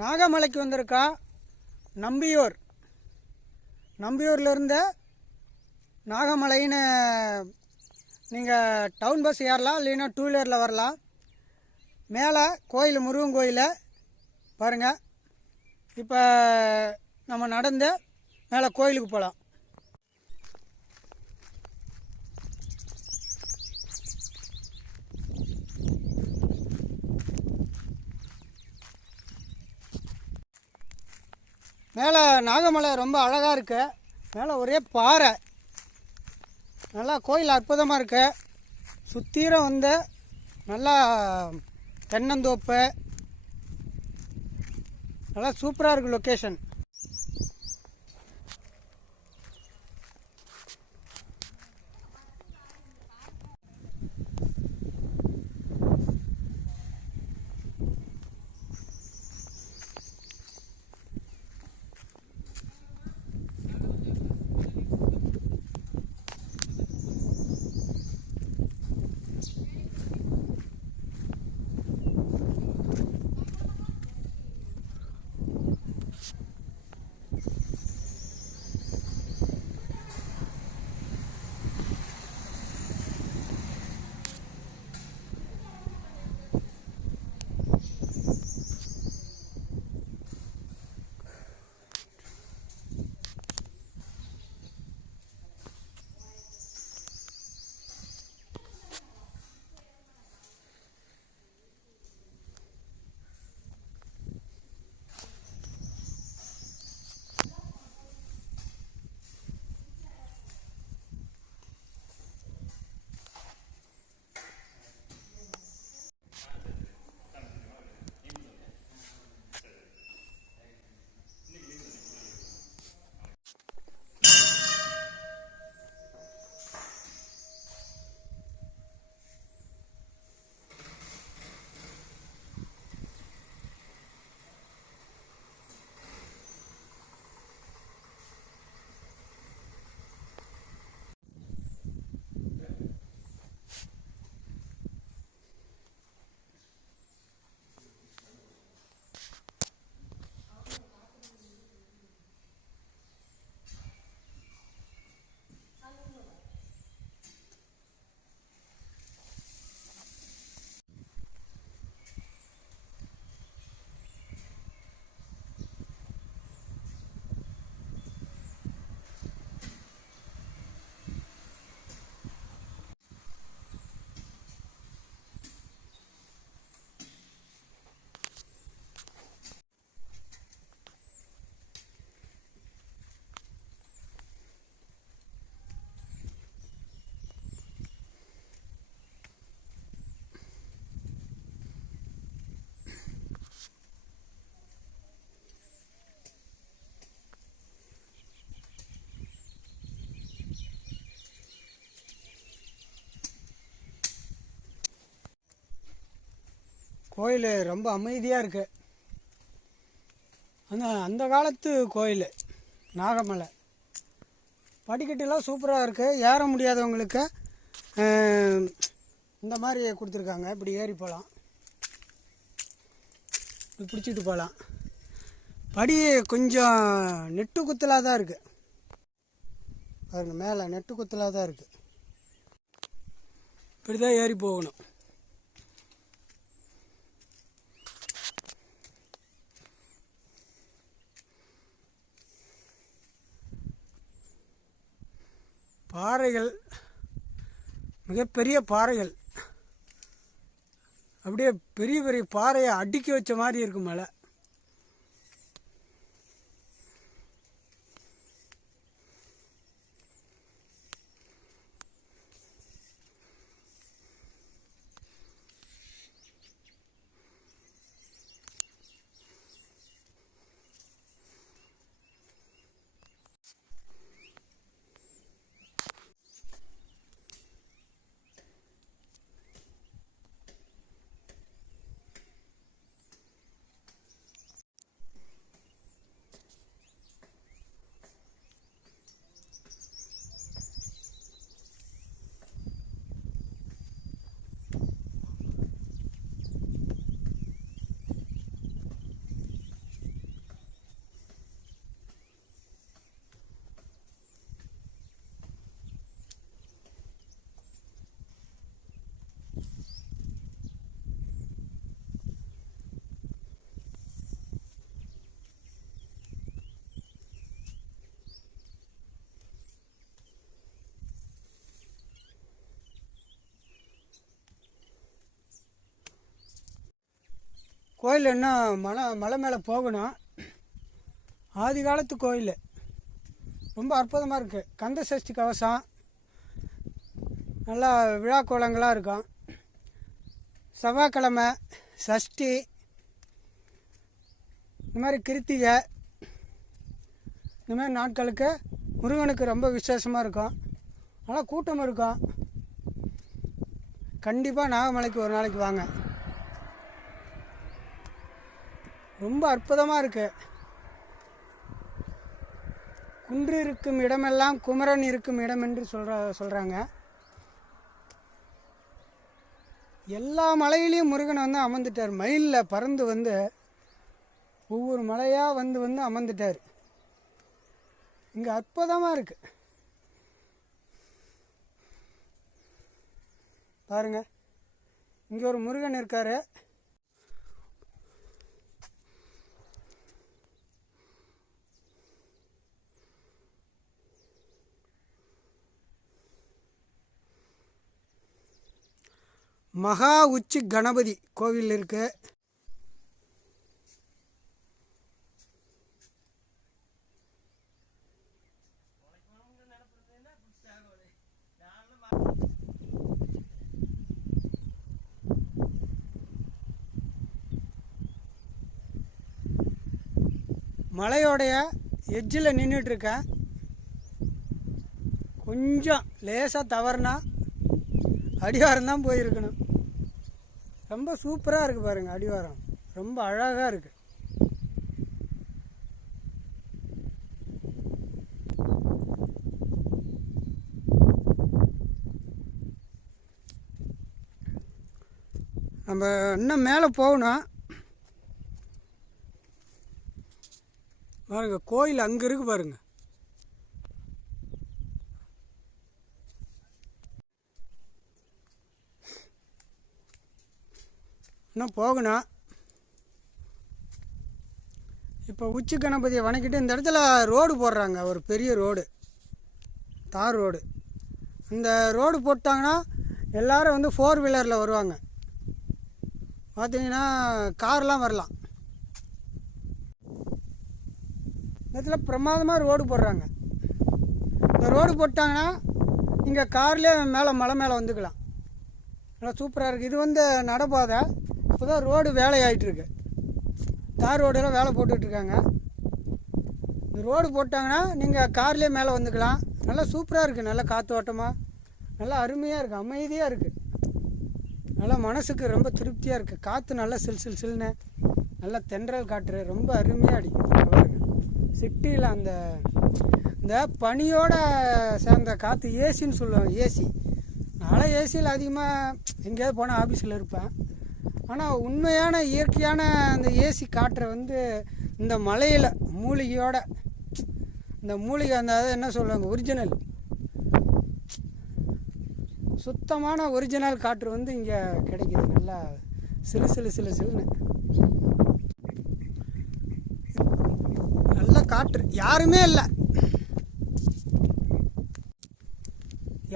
நாகமலைக்கு வந்திருக்கா நம்பியூர். நம்பியூர்லேருந்து நாகமலைன்னு நீங்கள் town bus ஏறலாம் இல்லைன்னா டூ வீலரில் வரலாம். மேலே கோயில் முருகன் கோயில் பாருங்கள் இப்போ நம்ம நடந்து மேலே கோயிலுக்கு போகலாம் மேலே நாகமலை ரொம்ப அழகாக இருக்கு. மேலே ஒரே பாறை. நல்லா கோயில் அற்புதமாக இருக்கு. சுத்தீரம் வந்து நல்லா தென்னந்தோப்பு. நல்லா சூப்பராக இருக்குது லொக்கேஷன் கோயில் ரொம்ப அமைதியாக இருக்குது அந்த அந்த காலத்து கோயில் நாகமலை படிக்கட்டுலாம் சூப்பராக இருக்குது ஏற முடியாதவங்களுக்கு இந்த மாதிரி கொடுத்துருக்காங்க. இப்படி ஏறி போகலாம் இப்படி பிடிச்சிட்டு போகலாம் படி கொஞ்சம் நெட்டு குத்தலாக தான் இருக்குது பாருங்கள் மேலே நெட்டு குத்தலாக தான் இருக்குது இப்படி தான் ஏறி போகணும். பாறைகள் மிகப்பெரிய பாறைகள். அப்படியே பெரிய பெரிய பாறையை அடுக்கி வச்ச மாதிரி இருக்கும் மலை. கோயில் இன்னும் மலை மலை மேலே போகணும். ஆதி காலத்து கோயில். ரொம்ப அற்புதமாக இருக்குது கந்த சஷ்டி கவசம். நல்லா விழா கோலங்களாக இருக்கும். செவ்வாய்க்கிழமை சஷ்டி. இந்த மாதிரி கிருத்திகை. இந்த மாதிரி நாட்களுக்கு முருகனுக்கு ரொம்ப விசேஷமாக இருக்கும். நல்லா கூட்டம் இருக்கும். கண்டிப்பாக நாகமலைக்கு ஒரு நாளைக்கு வாங்க. ரொம்ப அற்புதமாக இருக்குது குன்று இருக்கும் இடமெல்லாம் குமரன் இருக்கும் இடம் என்று சொல்கிற சொல்கிறாங்க எல்லா மலையிலையும் முருகன் வந்து அமர்ந்துட்டார். மயிலில் பறந்து வந்து ஒவ்வொரு மலையாக வந்து வந்து அமர்ந்துட்டார். இங்கே அற்புதமாக இருக்கு. பாருங்கள் இங்கே ஒரு முருகன் இருக்காரு. மகா உச்சி கணபதி கோவில் இருக்கு மலையோடைய எட்ஜில் நின்றுட்டுருக்கேன் கொஞ்சம் லேசாக தவறுனா அடிவாரம் தான் போயிருக்கணும். ரொம்ப சூப்பராக இருக்குது பாருங்கள் அடிவாரம். ரொம்ப அழகாக இருக்குது நம்ம இன்னும் மேலே போகணும். பாருங்க கோயில் அங்கே இருக்கு பாருங்கள் இன்னும் போகணும். இப்போ உச்சி கணபதியை வணக்கிட்டு இந்த இடத்துல ரோடு போடுறாங்க. ஒரு பெரிய ரோடு. தார் ரோடு. இந்த ரோடு போட்டாங்கன்னா எல்லோரும் வந்து ஃபோர் வீலரில் வருவாங்க. பார்த்தீங்கன்னா கார்லாம் வரலாம். இந்த இடத்துல பிரமாதமாக ரோடு போடுறாங்க. இந்த ரோடு போட்டாங்கன்னா இங்கே கார்லேயே மேலே மலை மேலே வந்துக்கலாம். நல்லா சூப்பராக இருக்குது இது வந்து நடைபாதை. இப்போ தான் ரோடு வேலையாயிட்டிருக்கு. தார் ரோடெல்லாம் வேலை போட்டுட்ருக்காங்க. இந்த ரோடு போட்டாங்கன்னா நீங்கள் கார்லேயே மேலே வந்துக்கலாம். நல்லா சூப்பராக இருக்குது நல்லா காற்றோட்டமாக நல்லா அருமையாக இருக்குது அமைதியாக இருக்குது நல்லா மனசுக்கு ரொம்ப திருப்தியாக இருக்குது காற்று நல்லா சில் சில் சில்னு. நல்லா தென்றல் காற்று. ரொம்ப அருமையாக அடிக்கும் சிட்டியில் அந்த இந்த பனியோட சேர்ந்த காற்று ஏசின்னு சொல்லுவாங்க. ஏசி. நானும் ஏசியில் அதிகமாக எங்கேயாவது போனால் ஆஃபீஸில் இருப்பேன். ஆனால் உண்மையான இயற்கையான அந்த ஏசி காற்றை வந்து இந்த மலையில் மூலிகையோட இந்த மூலிகை அந்த அதை என்ன சொல்லுவாங்க? ஒரிஜினல் சுத்தமான ஒரிஜினல் காற்று வந்து இங்கே கிடைக்கிது. நல்லா சிலு சிலு சிலு சிலுன்னு. நல்ல காற்று. யாருமே இல்லை.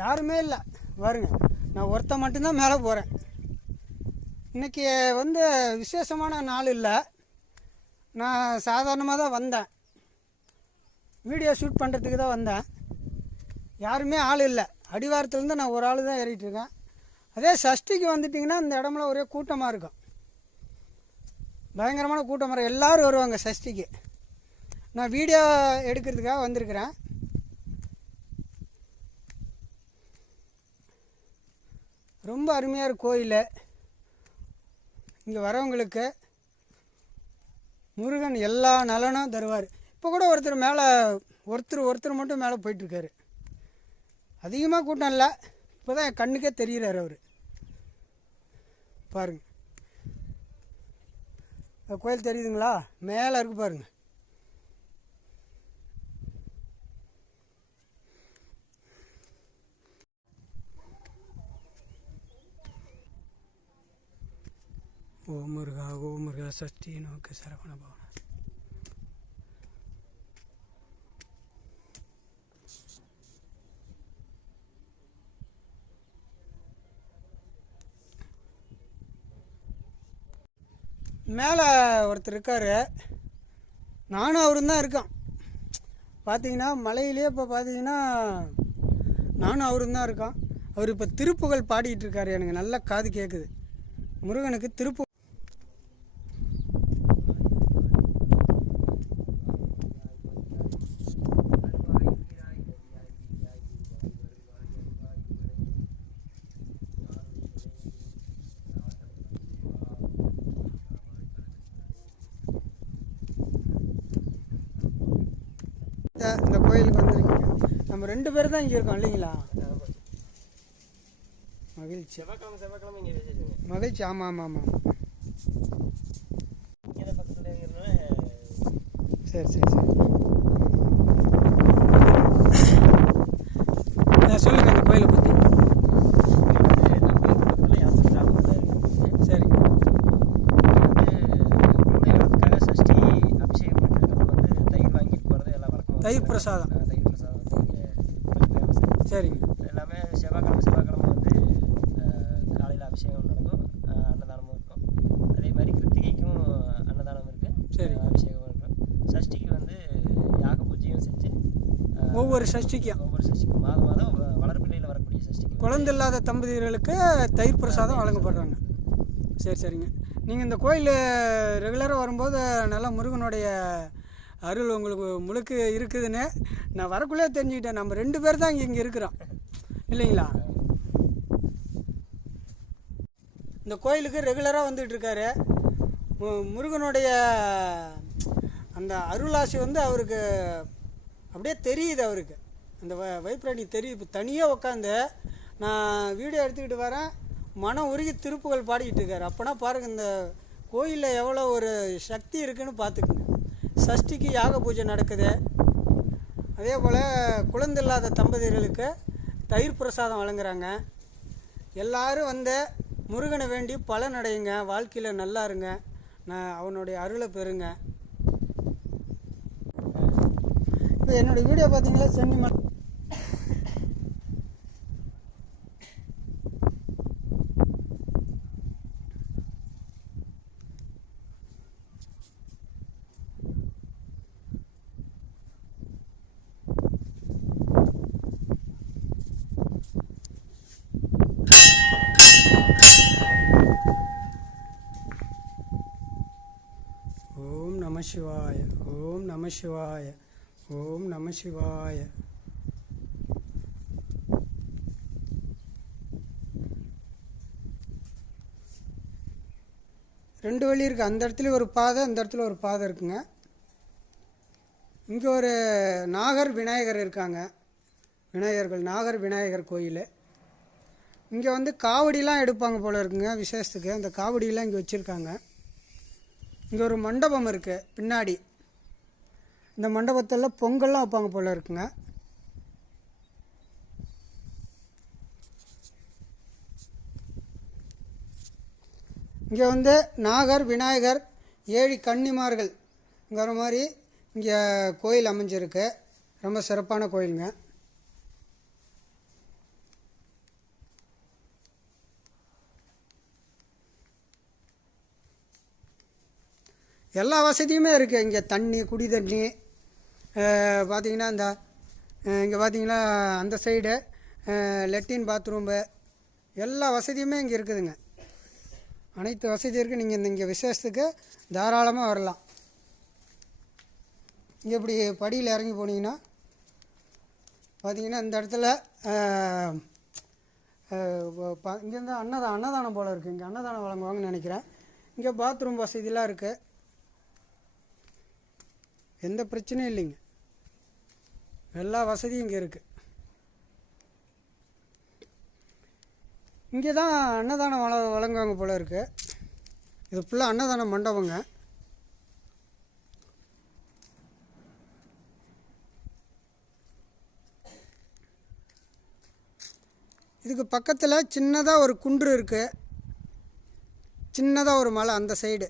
யாருமே இல்லை. பாருங்க. நான் ஒருத்தன் மட்டும்தான் மேலே போகிறேன் இன்னைக்கு வந்து விசேஷமான நாள் இல்லை. நான் சாதாரணமாக தான் வந்தேன். வீடியோ ஷூட் பண்ணுறதுக்கு தான் வந்தேன். யாருமே ஆள் இல்லை. அடிவாரத்துலேருந்து நான் ஒரு ஆள் தான் ஏறிட்டுருக்கேன் அதே சஷ்டிக்கு வந்துட்டிங்கன்னா இந்த இடமெல்லாம் ஒரே கூட்டமாக இருக்கும். பயங்கரமான கூட்டம் வரும். எல்லோரும் வருவாங்க சஷ்டிக்கு. நான் வீடியோ எடுக்கிறதுக்காக வந்திருக்கிறேன். ரொம்ப அருமையாக இருக்கும் கோயில். இங்கே வரவங்களுக்கு முருகன் எல்லா நலனும் தருவார். இப்போ கூட ஒருத்தர் மேலே ஒருத்தர் ஒருத்தர் மட்டும் மேலே போயிட்டுருக்காரு. அதிகமாக கூட்டம் இல்லை. இப்போ தான் என் கண்ணுக்கே தெரிகிறார் அவர். பாருங்கள் கோயில் தெரியுதுங்களா? மேலே இருக்கு பாருங்கள் ஓ முருகா ஓ முருகா சஷ்டி நோக்கு சரவண பவன மேலே ஒருத்தர் இருக்கார். நானும் அவரும் தான் இருக்கான் பார்த்தீங்கன்னா மலையிலே இப்போ பார்த்தீங்கன்னா நானும் அவரும் தான் இருக்கான் அவர் இப்போ திருப்புகழ் பாடிட்டு இருக்காரு. எனக்கு நல்லா காது கேட்குது முருகனுக்கு திருப்பு இந்த இந்த கோயிலுக்கு வந்திருக்கீங்க. நம்ம ரெண்டு பேர் தான் இங்கே இருக்கோம் இல்லைங்களா? மகிழ்ச்சி. மகிழ்ச்சி. ஆமாம் ஆமாம் ஆமாம் சரி சரி சரி ஆ, சொல்லுங்க அந்த கோயிலை பற்றி பக்கத்தில் யாத்திரை கிராமத்தில் இருக்குது சரிங்க வந்து சஷ்டி அபிஷேகம் பண்ணுறதுக்கு வந்து தயிர் வாங்கிட்டு போகிறது எல்லாம் வழக்கம் தயிர் பிரசாதம். தயிர் பிரசாதம். வந்து சரிங்க. எல்லாமே செவ்வாய்க்கிழமை செவ்வாய்க்கிழமை வந்து காலையில் அபிஷேகம் நடக்கும். அன்னதானமும் இருக்கும். அதே மாதிரி கிருத்திகைக்கும் அன்னதானம் இருக்குது சரி. அபிஷேகம் இருக்கும். சஷ்டிக்கு வந்து யாக பூஜையும் செஞ்சு ஒவ்வொரு சஷ்டிக்கும்? ஒவ்வொரு சஷ்டிக்கும். மாதம் மாதம் வ- வளர்பிள்ளையில் வரக்கூடிய சஷ்டிக்கு குழந்தை இல்லாத தம்பதியர்களுக்கு தயிர் பிரசாதம் வழங்கப்படுறாங்க. சரி சரிங்க. நீங்கள் இந்த கோயில் ரெகுலராக வரும்போது நல்லா முருகனுடைய அருள் உங்களுக்கு முழுக்க இருக்குதுன்னு நான் வரக்குள்ளே தெரிஞ்சுக்கிட்டேன். நம்ம ரெண்டு பேர் தான் இங்கே இங்கே இருக்கிறோம். இல்லைங்களா? இந்த கோயிலுக்கு ரெகுலராக வந்துகிட்ருக்காரு மு- முருகனுடைய அந்த அருளாசி வந்து அவருக்கு அப்படியே தெரியுது அவருக்கு. அந்த வ வைப்ரேட்டி தெரியுது. இப்போ தனியாக உட்காந்து நான் வீடியோ எடுத்துக்கிட்டு வரேன். மனம் உருகி திருப்புகள் பாடிக்கிட்டு இருக்காரு. அப்போனா பாருங்கள் இந்த கோயிலில் எவ்வளோ ஒரு சக்தி இருக்குன்னு பார்த்துக்குங்க. சஷ்டிக்கு யாக பூஜை நடக்குது. அதே போல் குழந்தை இல்லாத தம்பதியர்களுக்கு தயிர் பிரசாதம் வழங்குறாங்க. எல்லாரும் வந்து முருகனை வேண்டி பலன் அடையுங்க. வாழ்க்கையில் நல்லா இருங்க. நான் அவனுடைய அருளை பெறுங்க. இப்போ என்னுடைய வீடியோ பார்த்தீங்களா? சென்னிமலை ஓம் நம சிவாய ஓம் நம சிவாய ஓம் நம சிவாய ரெண்டு வழி இருக்குது அந்த இடத்துல ஒரு பாதை அந்த இடத்துல ஒரு பாதை இருக்குங்க. இங்கே ஒரு நாகர் விநாயகர் இருக்காங்க. விநாயகர்கள் நாகர் விநாயகர் கோயில். இங்கே வந்து காவடிலாம் எடுப்பாங்க போல இருக்குங்க விசேஷத்துக்கு. அந்த காவடியெலாம் இங்கே வச்சுருக்காங்க. இங்கே ஒரு மண்டபம் இருக்குது பின்னாடி. இந்த மண்டபத்தில் பொங்கல்லாம் வைப்பாங்க போல இருக்குங்க. இங்கே வந்து நாகர் விநாயகர் ஏழு கன்னிமார்கள். இங்கிற மாதிரி இங்கே கோயில் அமைஞ்சிருக்கு. ரொம்ப சிறப்பான கோயிலுங்க. எல்லா வசதியுமே இருக்குது இங்கே தண்ணி குடி தண்ணி பார்த்தீங்கன்னா இந்த இங்கே பார்த்தீங்கன்னா அந்த சைடு லெட்டின் பாத்ரூம்பு எல்லா வசதியுமே இங்கே இருக்குதுங்க. அனைத்து வசதி இருக்குது நீங்கள் இந்த இங்கே விசேஷத்துக்கு தாராளமாக வரலாம். இங்கே இப்படி படியில் இறங்கி போனீங்கன்னா பார்த்தீங்கன்னா இந்த இடத்துல இங்கேருந்து அன்னதா அன்னதானம் போல் இருக்குது இங்கே அன்னதானம் வழங்குவாங்கன்னு நினைக்கிறேன். இங்கே பாத்ரூம் வசதியெலாம் இருக்குது எந்த பிரச்சனையும் இல்லைங்க. எல்லா வசதியும் இங்கே இருக்குது இங்கே தான் அன்னதானம் வள வழங்குவாங்க போல் இருக்குது இது ஃபுல்லாக அன்னதான மண்டபங்க. இதுக்கு பக்கத்தில் சின்னதாக ஒரு குன்று இருக்குது சின்னதாக ஒரு மலை அந்த சைடு